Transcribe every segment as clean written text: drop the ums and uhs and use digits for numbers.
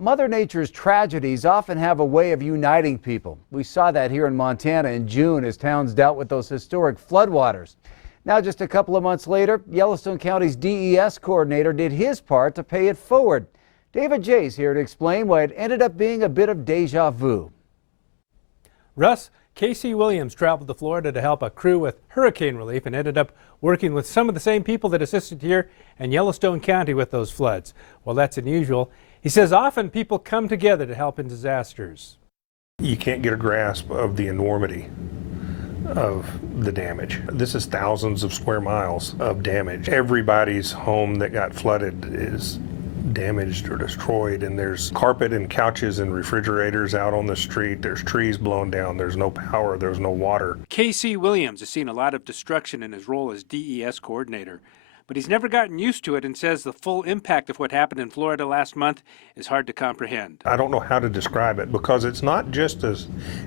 Mother Nature's tragedies often have a way of uniting people. We saw that here in Montana in June as towns dealt with those historic floodwaters. Now, just a couple of months later, Yellowstone County's DES coordinator did his part to pay it forward. David Jay's here to explain why it ended up being a bit of deja vu. Russ, Casey Williams traveled to Florida to help a crew with hurricane relief and ended up working with some of the same people that assisted here in Yellowstone County with those floods. Well, that's unusual. He says often people come together to help in disasters. You can't get a grasp of the enormity of the damage. This is thousands of square miles of damage. Everybody's home that got flooded is damaged or destroyed, and there's carpet and couches and refrigerators out on the street. There's trees blown down. There's no power. There's no water. Casey Williams has seen a lot of destruction in his role as DES coordinator, but he's never gotten used to it and says the full impact of what happened in Florida last month is hard to comprehend. I don't know how to describe it because it's not just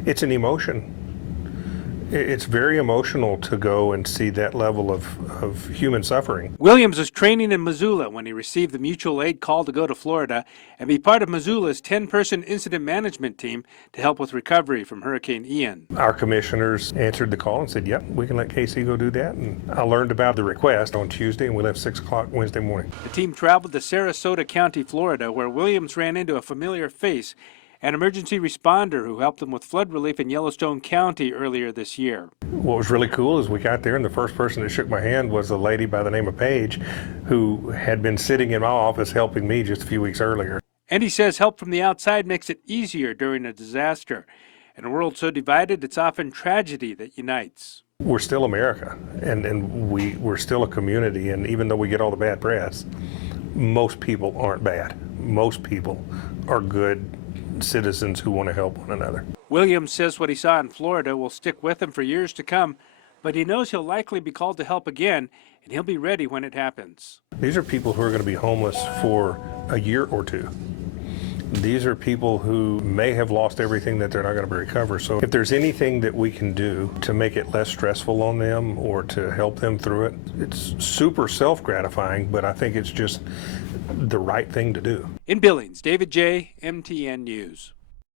it's an emotion. It's very emotional to go and see that level of human suffering. Williams was training in Missoula when he received the mutual aid call to go to Florida and be part of Missoula's 10-person incident management team to help with recovery from Hurricane Ian. Our commissioners answered the call and said, yep, we can let Casey go do that. And I learned about the request on Tuesday, and we left 6 o'clock Wednesday morning. The team traveled to Sarasota County, Florida, where Williams ran into a familiar face, an emergency responder who helped them with flood relief in Yellowstone County earlier this year. What was really cool is we got there and the first person that shook my hand was a lady by the name of Paige who had been sitting in my office helping me just a few weeks earlier. And he says help from the outside makes it easier during a disaster. In a world so divided, it's often tragedy that unites. We're still America, and we're still a community, and even though we get all the bad press, most people aren't bad. Most people are good citizens who want to help one another. Williams says what he saw in Florida will stick with him for years to come, but he knows he'll likely be called to help again, and he'll be ready when it happens. These are people who are going to be homeless for a year or two. These are people who may have lost everything that they're not going to recover. So if there's anything that we can do to make it less stressful on them or to help them through it, it's super self-gratifying, but I think it's just the right thing to do. In Billings, David Jay, MTN News.